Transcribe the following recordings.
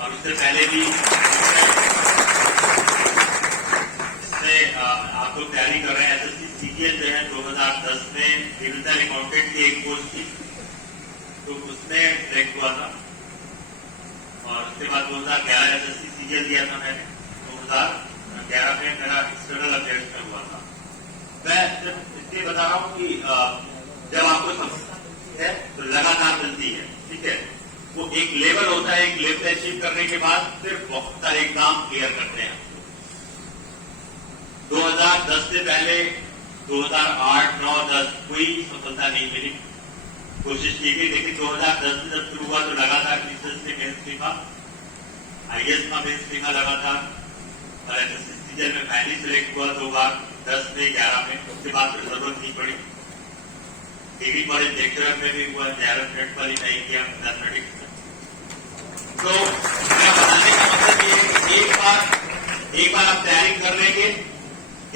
और उससे पहले भी आप लोग तैयारी कर रहे हैं। एसएससी सीजीएल जो है 2010 में डिविजनल अकाउंटेंट की एक पोस्ट थी, तो उसमें सिलेक्ट हुआ था। और उसके बाद 2011 एसएससी सीजीएल दिया था मैंने, 2011 में मेरा एक्सटर्नल अफेयर्स में हुआ था। मैं सिर्फ इसलिए बता रहा हूँ कि जब आपको समस्या है तो लगातार मिलती है, ठीक है। वो एक लेवल होता है, एक लेवल अचीव करने के बाद फिर बहुत सारे काम क्लियर करते हैं। 2010 से पहले 2008, 9, 10 कोई सफलता नहीं मिली। कोशिश की गई, लेकिन 2010 से जब शुरू हुआ तो लगातार टीचर्स से मेंस लिखा, आईएएस का मेंस लिखा लगातार, और एसएससी सीजीएल में फाइनली सिलेक्ट हुआ 2 बार, 10 में 11 में। उसके बाद फिर जरूरत नहीं पड़ी। डिग्री कॉलेज लेक्चरर में भी हुआ, JRF नेट पर ही नहीं किया मैथमेटिक्स में। तो मेरा बताने का मतलब ये है कि एक बार आप तैयारी कर लेंगे,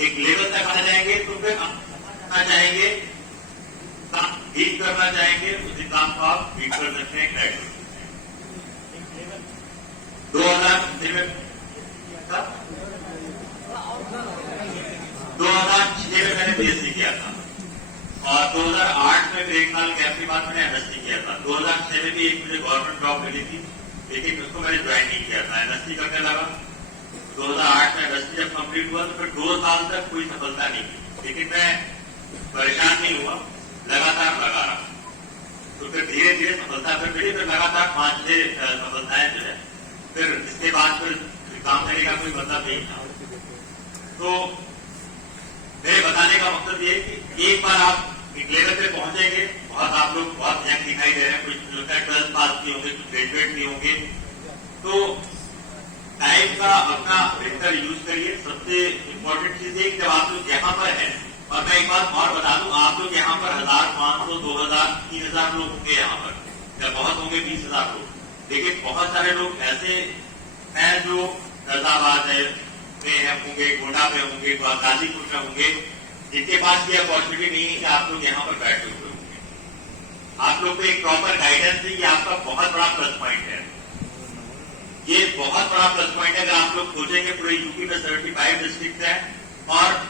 एक लेवल तक आ जाएंगे, तो फिर आप करना चाहेंगे, काम ठीक करना चाहेंगे, उसी काम को आप ठीक कर सकते हैं, क्रैक कर सकते हैं। 2006 में मैंने बीएससी किया था, और 2008 में फिर 1 साल गैप के बाद मैंने एमएससी किया था। 2006 में भी एक मुझे गवर्नमेंट जॉब मिली थी, लेकिन उसको मैंने ज्वाइन नहीं किया था, एमएससी करने लगा। 2008 में एमएससी जब कंप्लीट हुआ तो फिर 2 साल तक कोई सफलता नहीं मिली, लेकिन मैं परेशान नहीं हुआ, लगातार लगा रहा। तो फिर धीरे धीरे सफलता फिर मिली, फिर लगातार 5-6 सफलताएं जो है, फिर इसके बाद फिर काम करने का कोई मतलब नहीं था। तो मेरे बताने का मकसद ये है कि एक बार आप एक लेवल पे पहुंचेंगे, आप लोग बहुत यंग दिखाई दे रहे हैं, कुछ 12th पास किए होंगे, कुछ ग्रेजुएट नहीं होंगे, तो टाइम का अपना बेहतर यूज करिए। सबसे इम्पोर्टेंट चीज है कि जब आप लोग यहाँ पर हैं, और मैं एक बात और बता दूं, आप लोग यहाँ पर 1500, 2000, 3000 लोग होंगे यहाँ पर, या बहुत होंगे 20,000 लोग, लेकिन बहुत सारे लोग ऐसे हैं जो फैजाबाद में होंगे, गोंडा में होंगे, गाजीपुर में होंगे, जिनके पास ये अपॉर्चुनिटी नहीं है कि आप लोग यहाँ पर बैठे हुए होंगे। आप लोग को एक प्रॉपर गाइडेंस है, ये आपका बहुत बड़ा प्लस पॉइंट है। ये बहुत बड़ा प्लस पॉइंट है। अगर आप लोग सोचेंगे पूरे यूपी में 75 डिस्ट्रिक्ट है, और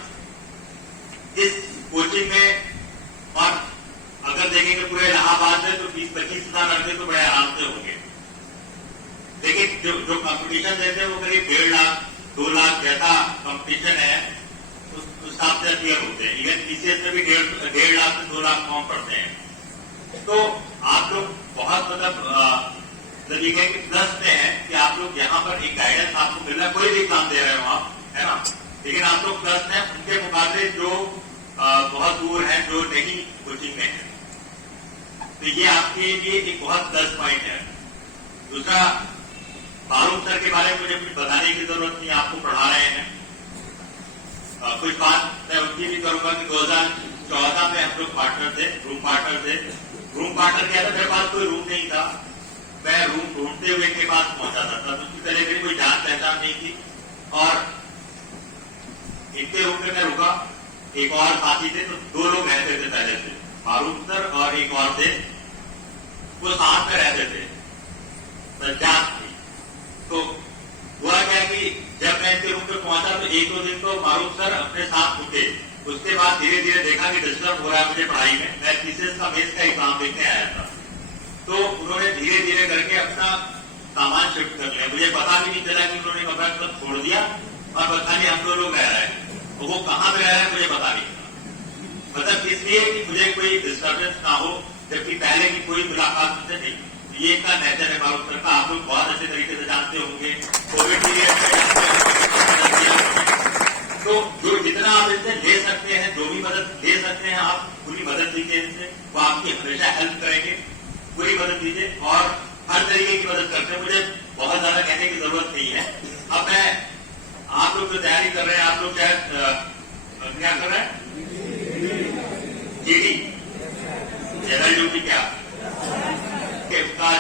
इस कोचिंग में, और अगर देखेंगे पूरे इलाहाबाद में तो 20-25,000 लड़के तो बड़े आराम से होंगे, लेकिन जो कंपटीशन देते हैं वो करीब 1.5 लाख 2 लाख जैसा कंपटीशन है, उस हिसाब से अपियर होते हैं। इवन पीसीएस में भी 1.5 लाख से 2 लाख फॉर्म पड़ते हैं। तो आप लोग बहुत मतलब तरीके के प्लस में है कि आप लोग यहाँ पर एक गाइडेंस आपको मिल रहा है, कोई भी काम दे रहे हो आप, है ना, लेकिन आप लोग प्लस हैं उनके मुकाबले जो बहुत दूर है, जो नहीं कोचिंग में है। तो ये आपके लिए एक बहुत प्लस पॉइंट है। दूसरा, फारूक सर के बारे में मुझे कुछ बताने की जरूरत नहीं, आपको पढ़ा रहे हैं। कुछ बात मैं उनकी भी करूंगा कि 2014 में हम लोग पार्टनर थे, रूम पार्टनर थे। रूम पार्टनर क्या था, मेरे पास कोई रूम नहीं था, मैं रूम ढूंढते हुए के पास पहुंचा था। उससे पहले मेरी कोई जान पहचान नहीं थी, और इनके रूम में मैं रुका, एक और साथी थे, तो 2 लोग रहते थे पहले से, फारूक सर और एक और थे, वो साथ में रहते थे, जान थी। तो हुआ क्या कि जब मैं इनके रूम पे पहुंचा तो 1-2 दिन तो फारूक सर अपने साथ रुके। उसके बाद धीरे धीरे देखा कि डिस्टर्ब हो रहा है मुझे पढ़ाई में। मैं पीसीएस का मेंस का एग्जाम देखने आया था, तो उन्होंने धीरे धीरे करके अपना सामान शिफ्ट कर लिया। मुझे पता भी नहीं चला कि उन्होंने कमरा सब छोड़ दिया, और पता नहीं हम 2 लोग रह रहे हैं, तो वो कहाँ पे रह रहे हैं मुझे पता नहीं था। मतलब इसलिए कि मुझे कोई डिस्टर्बेंस ना हो, जबकि पहले की कोई मुलाकात मुझसे नहीं। ये का नेचर है फारूक सर का, आप लोग बहुत अच्छे तरीके से जानते होंगे। कोविड पीरियड में तो जो जितना आप इससे ले सकते हैं, जो भी मदद ले सकते हैं, आप पूरी मदद दीजिए इनसे, वो आपकी हमेशा हेल्प करेंगे। पूरी मदद दीजिए, और हर तरीके की मदद करते हैं, मुझे बहुत ज्यादा कहने की जरूरत नहीं है। अब मैं आप लोग जो तैयारी कर रहे हैं, आप लोग शायद क्या कर रहे हैं, जीडी जनरल ड्यूटी, क्या उसका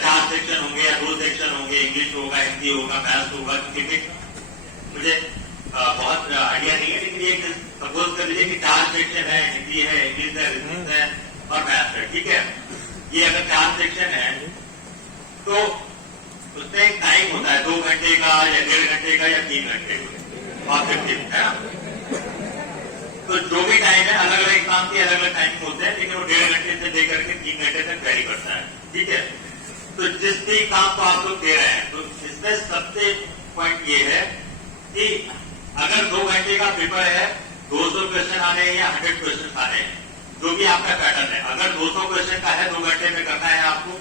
4 सेक्शन होंगे या 2 सेक्शन होंगे, इंग्लिश होगा, हिंदी होगा, मैथ्स होगा, क्योंकि मुझे बहुत आइडिया नहीं है, लेकिन ये सपोज कर लीजिए कि 4 सेक्शन है, हिंदी है, इंग्लिश है, रीजनिंग है और मैथ्स है, ठीक है। ये अगर 4 सेक्शन है तो उसमें एक टाइम होता है 2 घंटे का या 1.5 घंटे का या 3 घंटे का ऑब्जेक्टिव है ना। तो जो भी टाइम है अलग अलग एग्जाम के अलग अलग टाइम होते हैं, लेकिन वो 1.5 घंटे से लेकर के 3 घंटे तक वेरी करता है, ठीक है। तो जिस भी काम को आप लोग दे रहे हैं, तो इसमें सबसे पॉइंट ये है कि अगर 2 घंटे का पेपर है, 200 क्वेश्चन आने हैं या 100 क्वेश्चन आने हैं, जो भी आपका पैटर्न है, अगर 200 क्वेश्चन का है 2 घंटे में करना है आपको,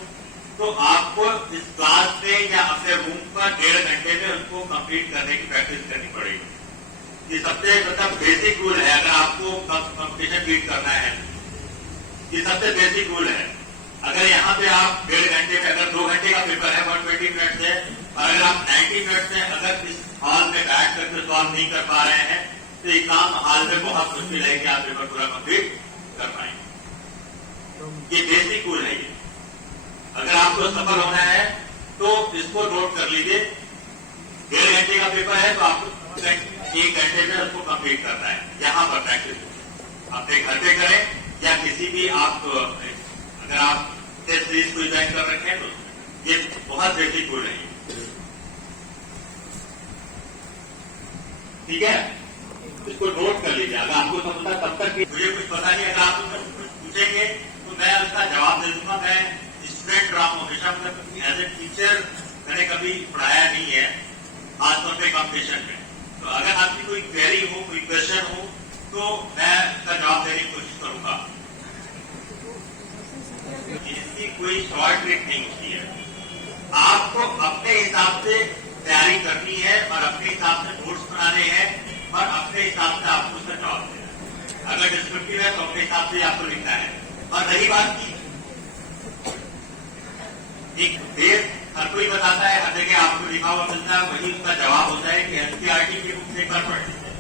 तो आपको इस क्लास में या अपने रूम पर 1.5 घंटे में उनको कंप्लीट करने की प्रैक्टिस करनी पड़ेगी। ये सबसे मतलब बेसिक रूल है। अगर आपको कंपटीशन बीट करना है, ये सबसे बेसिक रूल है। अगर यहाँ पे आप 1.5 घंटे में, अगर 2 घंटे का पेपर है 120 मिनट से, और अगर आप 90 मिनट में अगर इस हॉल में बैठ करके सॉल्व नहीं कर पा रहे हैं, तो एग्जाम हॉल में बहुत मुश्किल है कि आप पेपर पूरा कंप्लीट कर पाएंगे। ये बेसिक रूल है। ये अगर आपको सफल होना है तो इसको नोट कर लीजिए। 1.5 घंटे का पेपर है तो आपको 1 घंटे में उसको कंप्लीट करना है। यहाँ पर प्रैक्टिस अपने घर पे करें या किसी भी आप, अगर आप टेस्ट सीरीज को ज्वाइन कर रखे हैं तो ये बहुत बेसिक रूल है, ठीक है। इसको नोट कर लीजिए। अगर आपको समझता तब तक मुझे कुछ पता नहीं, अगर आप कुछ पूछेंगे तो मैं उसका जवाब दे दूंगा। मैं स्टूडेंट रहा हूँ हमेशा, मतलब एज ए टीचर मैंने कभी पढ़ाया नहीं है, खासतौर पर कॉम्पिटिशन में। तो अगर आपकी कोई क्वेरी हो, कोई क्वेश्चन हो, तो मैं उसका जवाब देने की कोशिश करूंगा। इसकी कोई शॉर्ट ट्रिक नहीं होती है। आपको अपने हिसाब से तैयारी करनी है और अपने हिसाब से नोट्स बनाने हैं और अपने हिसाब से आपको उसका जवाब देना है। अगर डिस्क्रिप्टिव है तो अपने हिसाब से आपको लिखना है। और रही बात की एक देश हर कोई बताता है, हर जगह आपको लिखा हुआ मिलता है, वही उसका जवाब होता है कि एनसीईआरटी की बुक से एक बार पढ़ लीजिए।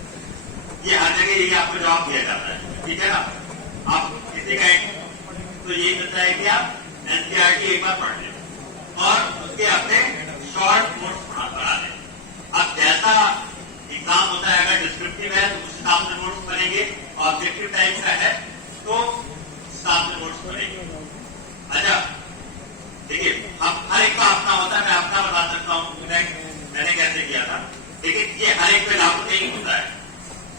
ये हर जगह यही आपको जवाब दिया जाता है, ठीक है ना। आप किसी का तो ये मिलता है कि आप एनसीईआरटी एक बार पढ़ लें और उसके अपने शॉर्ट नोट्स बना लें। अब जैसा एग्जाम होता है, अगर डिस्क्रिप्टिव है तो उस हिसाब से नोट्स बनेंगे, ऑब्जेक्टिव टाइप का है तो उस हिसाब से नोट्स बनेंगे। अच्छा देखिए, अब हर एक का अपना होता है, मैं अपना बता सकता हूँ मैंने कैसे किया था, लेकिन ये हर एक पे लागू नहीं होता है।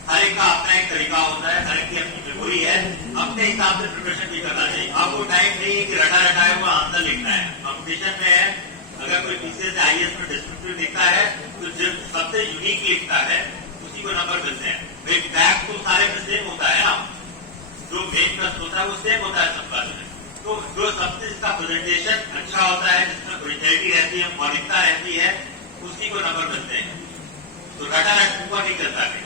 हर एक का अपना एक तरीका होता है, हर एक की अपनी मेमोरी है, अपने हिसाब से प्रिपरेशन भी करना चाहिए। आपको टाइम नहीं है कि रटा रटाया हुआ आंसर लिखना है। कॉम्पिटिशन में है, अगर कोई पीसीएस आईएएस में डिस्क्रिप्टिव लिखता है तो जो सबसे यूनिक लिखता है उसी को नंबर मिलते हैं। भाई बैक तो सारे में सेम होता है ना, जो मेन प्रश्न होता है वो सेम होता है सबका। तो जो सबसे इसका प्रेजेंटेशन अच्छा होता है, जिसमें ओरिजिनलिटी रहती है, मौलिकता रहती है, उसी को नंबर मिलते हैं। तो रटा रटा नहीं करता है,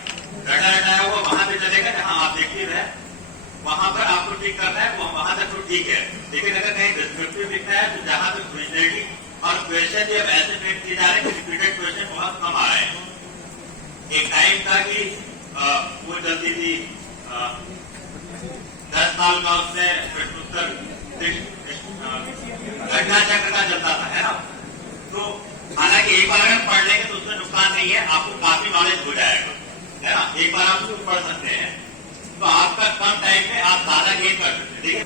रटा रटाया हुआ वहां पे चलेगा जहां ऑब्जेक्टिव है, वहां पर आपको ठीक करना है, वो वहां तक तो ठीक है। लेकिन अगर कहीं डिस्क्रिप्टिव लिखना है तो जहां पे ओरिजिनलिटी और क्वेश्चन जब ऐसे फ्रेम किए जा रहे हैं, रिपीटेड क्वेश्चन बहुत कम आ रहे हैं। एक टाइम था कि वो चलती थी 10 साल का, उसमें प्रश्नोत्तर घटना चक्र का चलता था, है ना। तो हालांकि एक बार अगर पढ़ लेंगे तो उसमें नुकसान नहीं है, आपको काफी नॉलेज हो जाएगा, है ना। एक बार आप उसको पढ़ सकते हैं तो आपका कम टाइम में आप ज्यादा गेन कर सकते हैं, ठीक है।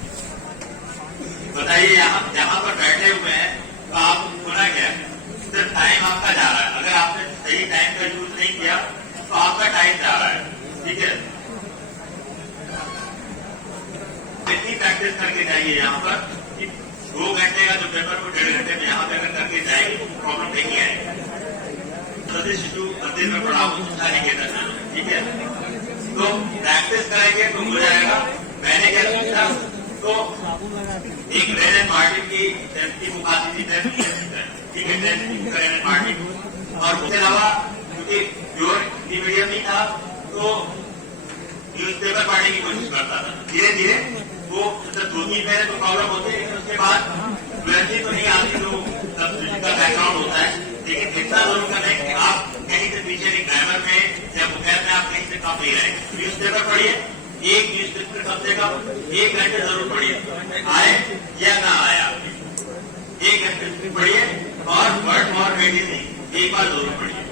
बताइए जहां पर बैठे हुए हैं तो आप होना क्या है, सिर्फ टाइम आपका जा रहा है। अगर आपने सही टाइम का यूज नहीं किया तो आपका टाइम जा रहा है, ठीक है। इतनी प्रैक्टिस करके जाइए यहाँ पर कि 2 घंटे का जो पेपर वो 1.5 घंटे में यहाँ पे अगर करके जाएंगे तो प्रॉब्लम नहीं आएगी। सभी शिशु मंदिर में पढ़ा वो शिक्षा निकेतन है, ठीक है। तो प्रैक्टिस करेंगे तो हो जाएगा। मैंने क्या सोचा, तो एक रेन मार्टिन की 10th बुक आती थी, 10th, ठीक है, 10th रेन मार्टिन। और उसके अलावा क्योंकि प्योर हिंदी मीडियम नहीं था तो न्यूज़पेपर पढ़ने की कोशिश करता था। धीरे धीरे वो 2-3 महीने तो प्रॉब्लम होती है, लेकिन उसके बाद फ्लुएंसी तो नहीं आती, जो फिजिकल बैकग्राउंड होता है। लेकिन इतना जरूर करना है कि आप कहीं से पीछे नहीं, ग्रामर में या बुकैब में आप कहीं से कम नहीं रहेंगे। न्यूज़पेपर पढ़िए, एक न्यूज़पेपर कम से कम 1 घंटे जरूर पढ़िए, आए या ना आए आपके 1 घंटे पढ़िए। और वर्ड फॉर्मेट एक बार जरूर पढ़िए।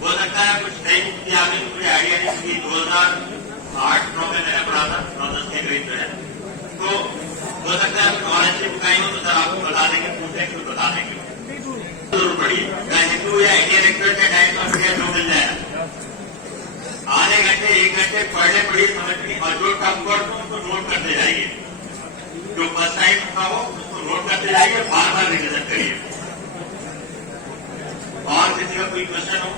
हो सकता है कुछ नई बुक की आगे मुझे आइडिया नहीं, क्योंकि 2008-9 में मैंने पढ़ा था, 9-10 के करीब जो है। तो हो सकता है कुछ और अच्छी बुक आई हो तो सर आपको बता देंगे, पूछेंगे तो बता देंगे। 1 मिनट या 250 मीडिया जो मिल जाएगा, आधे घंटे 1 घंटे पढ़ने पढ़िए समझनी, और जो टफ वर्ड हो उसको नोट करते जाइए, जो फर्स्ट टाइम का हो उसको नोट करते जाइए, बार बार रिविजन करिए। और किसी का कोई क्वेश्चन हो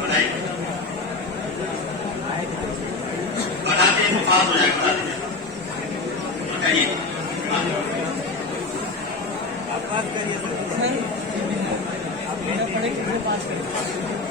बताइए, बताते हैं तो पास हो जाएगा, बता दीजिए, बताइए। आप बात करिए सर, आप लेना पड़ेगा, पास करिए।